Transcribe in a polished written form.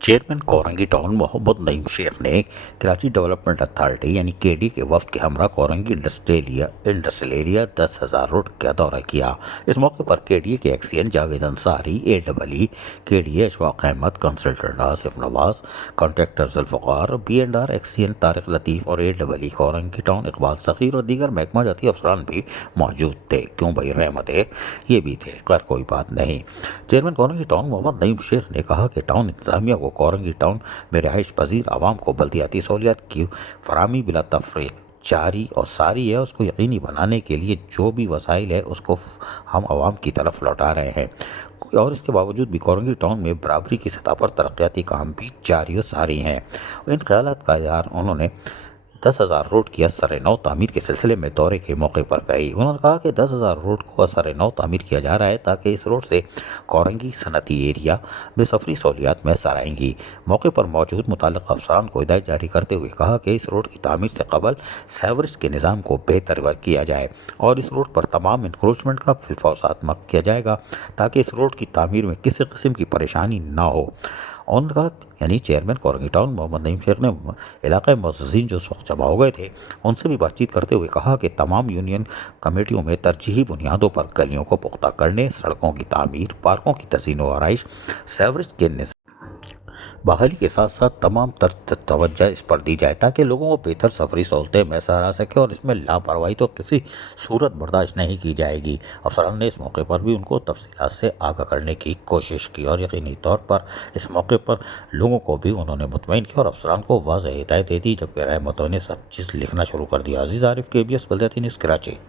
Chairman Korangi town محمد نعیم شیخ نے Karachi development authority یعنی KD کے وفد کے ہمراہ کورنگی انڈسٹریل ایریا 10,000 روڈ کا دورہ کیا۔ اس موقع پر KD کے XEN Javed Ansari, AEE KD Ashfaq Ahmed, consultant Asif Nawaz, contractor Zulfiqar B&R XEN Tariq Latif اور AEE کورنگی ٹاؤن اقبال صغیر اور دیگر محکمہ جاتی افسران بھی موجود تھے۔ کیوں بھائی رحمت ہے، یہ بھی تھے، خیر کوئی بات نہیں۔ چیئرمین کورنگی ٹاؤن محمد نعیم شیخ نے کہا کہ ٹاؤن انتظامیہ کو کورنگی ٹاؤن میں رہائش پذیر عوام کو بلدیاتی سہولیات کی فراہمی بلا تفریق جاری اور ساری ہے۔ اس کو یقینی بنانے کے لیے جو بھی وسائل ہے اس کو ہم عوام کی طرف لوٹا رہے ہیں، اور اس کے باوجود بھی کورنگی ٹاؤن میں برابری کی سطح پر ترقیاتی کام بھی جاری و ساری ہیں۔ ان خیالات کا اظہار انہوں نے 10,000 روڈ کی اثر نو تعمیر کے سلسلے میں دورے کے موقع پر کہی۔ انہوں نے کہا کہ 10,000 روڈ کو اثر نو تعمیر کیا جا رہا ہے تاکہ اس روڈ سے کورنگی صنعتی ایریا میں سفری سہولیات میسر آئیں گی۔ موقع پر موجود متعلقہ افسران کو ہدایت جاری کرتے ہوئے کہا کہ اس روڈ کی تعمیر سے قبل سیوریج کے نظام کو بہتر کیا جائے اور اس روڈ پر تمام انکروچمنٹ کا فلفوسات کیا جائے گا تاکہ اس روڈ کی تعمیر میں کسی قسم کی پریشانی نہ ہو۔ ان کا یعنی چیئرمین کورنگی ٹاؤن محمد نعیم شیخ نے علاقائی معززین جو اس وقت جمع ہو گئے تھے ان سے بھی بات چیت کرتے ہوئے کہا کہ تمام یونین کمیٹیوں میں ترجیحی بنیادوں پر گلیوں کو پختہ کرنے، سڑکوں کی تعمیر، پارکوں کی تزئین و آرائش، سیوریج کے نظام بحالی کے ساتھ ساتھ تمام توجہ اس پر دی جائے تاکہ لوگوں کو بہتر سفری سہولتیں میسر آ سکیں، اور اس میں لاپرواہی تو کسی صورت برداشت نہیں کی جائے گی۔ افسران نے اس موقع پر بھی ان کو تفصیلات سے آگاہ کرنے کی کوشش کی اور یقینی طور پر اس موقع پر لوگوں کو بھی انہوں نے مطمئن کیا اور افسران کو واضح ہدایت دے دی، جبکہ رحمتوں نے سب چیز لکھنا شروع کر دیا۔ عزیز عارف، KBS بلدیاتی نیوز، کراچی۔